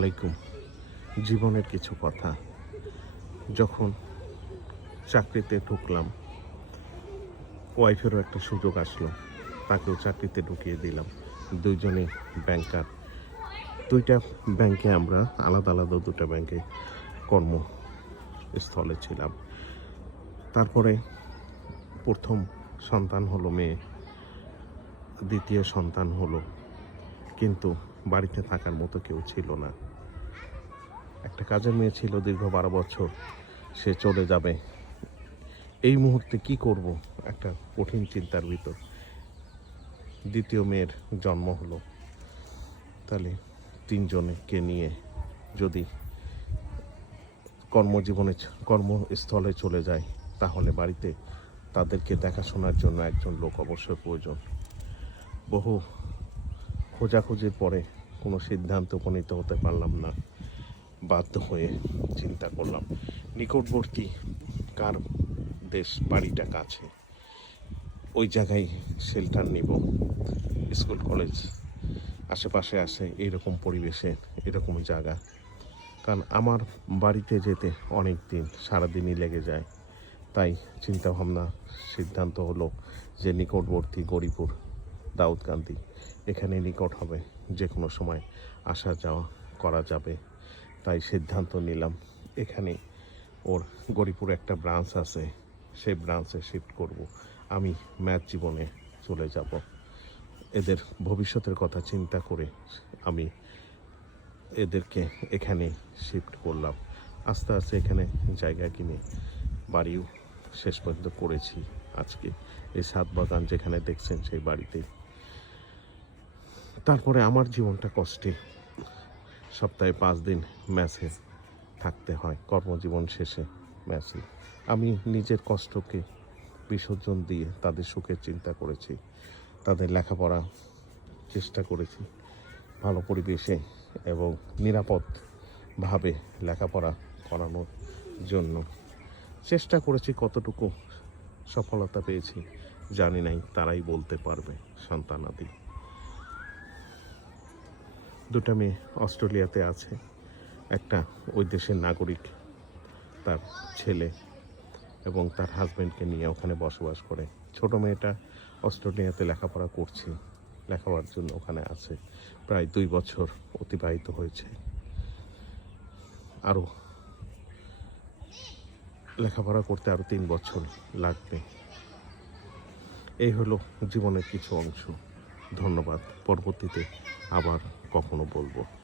আলাইকুম। জীবনের কিছু কথা। যখন চাকরিতে ঢুকলাম, ওয়াইফেরও একটা সুযোগ আসলো, তাকেও চাকরিতে ঢুকিয়ে দিলাম। দুইজনে ব্যাংকার। দুইটা ব্যাংকে আমরা আলাদা আলাদা দুটো ব্যাংকে কর্মস্থলে ছিলাম। তারপরে প্রথম সন্তান হলো মেয়ে, দ্বিতীয় সন্তান হলো, কিন্তু বাড়িতে থাকার মতো কেউ ছিল না। একটা কাজের মেয়ে ছিল দীর্ঘ 12 বছর, সে চলে যাবে। এই মুহূর্তে কি করব, একটা কঠিন চিন্তার ভিতর। দ্বিতীয় মেয়ের জন্ম হলো, তাহলে তিনজনকে নিয়ে যদি কর্মস্থলে চলে যায়, তাহলে বাড়িতে তাদেরকে দেখাশোনার জন্য একজন লোক অবশ্যই প্রয়োজন। বহু খোঁজাখুঁজির পরে কোনো সিদ্ধান্তে উপনীত হতে পারলাম না। বাধ্য হয়ে চিন্তা করলাম নিকটবর্তী কার দেশ, বাড়িটা কাছে, ওই জায়গায় শেল্টার নিব। স্কুল কলেজ আশেপাশে আসে, এইরকম পরিবেশে এরকম জায়গা। কারণ আমার বাড়িতে যেতে অনেক দিন, সারাদিনই লেগে যায়। তাই চিন্তাভাবনা, সিদ্ধান্ত হলো যে নিকটবর্তী গরিপুর, দাউদকান্দি, এখানে নিকট হবে, যে কোনো সময় আসা যাওয়া করা যাবে। তাই সিদ্ধান্ত নিলাম এখানে ওর গরিপুরে একটা ব্রাঞ্চ আছে, সেই ব্রাঞ্চে শিফট করব। আমি ম্যাচ জীবনে চলে যাব। এদের ভবিষ্যতের কথা চিন্তা করে আমি এদেরকে এখানে শিফট করলাম। আস্তে আস্তে এখানে জায়গা কিনে বাড়িও শেষ পর্যন্ত করেছি। আজকে এই ছাদ বাগান যেখানে দেখছেন, সেই বাড়িতে। তারপরে আমার জীবনটা কষ্টে। সপ্তাহে 5 দিন ম্যাচে থাকতে হয়, কর্মজীবন শেষে ম্যাচে। আমি নিজের কষ্টকে বিসর্জন দিয়ে তাদের সুখের চিন্তা করেছি, তাদের লেখাপড়া চেষ্টা করেছি ভালো পরিবেশে এবং নিরাপদভাবে লেখাপড়া করানোর জন্য চেষ্টা করেছি। কতটুকু সফলতা পেয়েছি জানি নাই, তারাই বলতে পারবে। সন্তানাদি দুটা মেয়ে অস্ট্রেলিয়াতে আছে, একটা ওই দেশের নাগরিক, তার ছেলে এবং তার হাজব্যান্ডকে নিয়ে ওখানে বসবাস করে। ছোট মেয়েটা অস্ট্রেলিয়াতে লেখাপড়া করছে, লেখাপড়ার জন্য ওখানে আছে। প্রায় 2 বছর অতিবাহিত হয়েছে, আরও লেখাপড়া করতে আরও 3 বছর লাগবে। এই হলো জীবনের কিছু অংশ। ধন্যবাদ। পরবর্তীতে আবার কখনো বলবো।